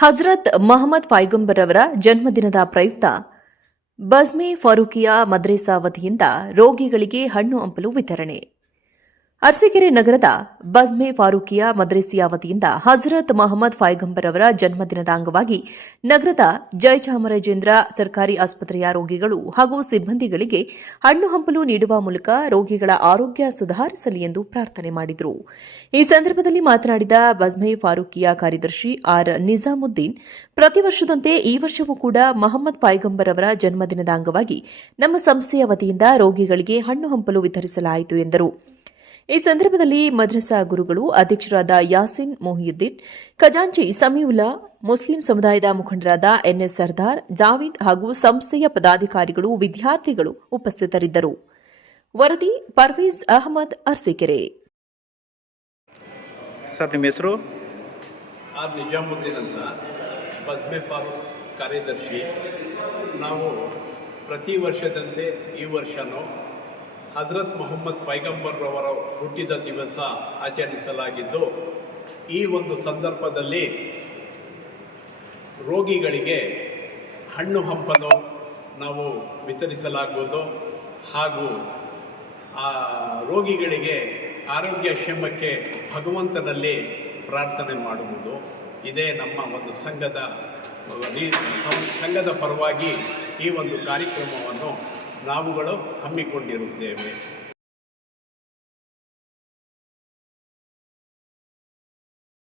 ಹಜರತ್ ಮಹಮ್ಮದ್ ಫೈಗಂಬರವರ ಜನ್ಮದಿನದ ಪ್ರಯುಕ್ತ ಬಜ್ಮೆ ಫಾರೂಕಿಯಾ ಮದ್ರೇಸಾ ವತಿಯಿಂದ ರೋಗಿಗಳಿಗೆ ಹಣ್ಣು ಹಂಪಲು ವಿತರಣೆ. ಅರಸೀಕೆರೆ ನಗರದ ಬಜ್ಮೆ ಫಾರೂಕಿಯಾ ಮದ್ರೆಸಿಯಾ ವತಿಯಿಂದ ಹಜರತ್ ಮೊಹಮ್ಮದ್ ಫೈಗಂಬರ್ ಅವರ ಜನ್ಮದಿನದ ಅಂಗವಾಗಿ ನಗರದ ಜಯಚಾಮರಾಜೇಂದ್ರ ಸರ್ಕಾರಿ ಆಸ್ಪತ್ರೆಯ ರೋಗಿಗಳು ಹಾಗೂ ಸಿಬ್ಬಂದಿಗಳಿಗೆ ಹಣ್ಣು ಹಂಪಲು ನೀಡುವ ಮೂಲಕ ರೋಗಿಗಳ ಆರೋಗ್ಯ ಸುಧಾರಿಸಲಿ ಎಂದು ಪ್ರಾರ್ಥನೆ ಮಾಡಿದರು. ಈ ಸಂದರ್ಭದಲ್ಲಿ ಮಾತನಾಡಿದ ಬಜ್ಮೆ ಫಾರೂಕಿಯಾ ಕಾರ್ಯದರ್ಶಿ ಆರ್ ನಿಜಾಮುದ್ದೀನ್, ಪ್ರತಿ ವರ್ಷದಂತೆ ಈ ವರ್ಷವೂ ಕೂಡ ಮೊಹಮ್ಮದ್ ಫಾಯ್ಗಂಬರ್ ಅವರ ಜನ್ಮದಿನದ ಅಂಗವಾಗಿ ನಮ್ಮ ಸಂಸ್ಥೆಯ ವತಿಯಿಂದ ರೋಗಿಗಳಿಗೆ ಹಣ್ಣು ಹಂಪಲು ವಿತರಿಸಲಾಯಿತು ಎಂದರು. ಈ ಸಂದರ್ಭದಲ್ಲಿ ಮದ್ರಸಾ ಗುರುಗಳು ಅಧ್ಯಕ್ಷರಾದ ಯಾಸಿನ್ ಮೊಹಿಯುದ್ದೀನ್ ಖಜಾಂಚಿ ಸಮೀವುಲ್ಲಾ ಮುಸ್ಲಿಂ ಸಮುದಾಯದ ಮುಖಂಡರಾದ ಎನ್ಎಸ್ ಸರ್ದಾರ್ ಜಾವೀದ್ ಹಾಗೂ ಸಂಸ್ಥೆಯ ಪದಾಧಿಕಾರಿಗಳು ವಿದ್ಯಾರ್ಥಿಗಳು ಉಪಸ್ಥಿತರಿದ್ದರು. ವರದಿ ಪರ್ವೀಜ್ ಅಹಮದ್ ಅರ್ಸಿಕೆರೆ. ಸರ್ ನಿಮ್ಮ ಹೆಸರು? ಆರ್ ನಿಜಾಮುದ್ದೀನ್ ಅಂತ ಫಾರೂಕ್ ಕಾರ್ಯದರ್ಶಿ. ನಾವು ಪ್ರತಿ ವರ್ಷದಂತೆ ಈ ವರ್ಷವೂ ಹಜರತ್ ಮೊಹಮ್ಮದ್ ಪೈಗಂಬರ್ರವರ ಹುಟ್ಟಿದ ದಿವಸ ಆಚರಿಸಲಾಗಿದ್ದು, ಈ ಒಂದು ಸಂದರ್ಭದಲ್ಲಿ ರೋಗಿಗಳಿಗೆ ಹಣ್ಣು ಹಂಪಲು ನಾವು ವಿತರಿಸಲಾಗುವುದು ಹಾಗೂ ಆ ರೋಗಿಗಳಿಗೆ ಆರೋಗ್ಯ ಕ್ಷೇಮಕ್ಕೆ ಭಗವಂತನಲ್ಲಿ ಪ್ರಾರ್ಥನೆ ಮಾಡುವುದು. ಇದೇ ನಮ್ಮ ಒಂದು ಸಂಘದ ಸಂಘದ ಪರವಾಗಿ ಈ ಒಂದು ಕಾರ್ಯಕ್ರಮವನ್ನು ನಾವುಗಳು ಹಮ್ಮಿಕೊಂಡಿರುತ್ತೇವೆ.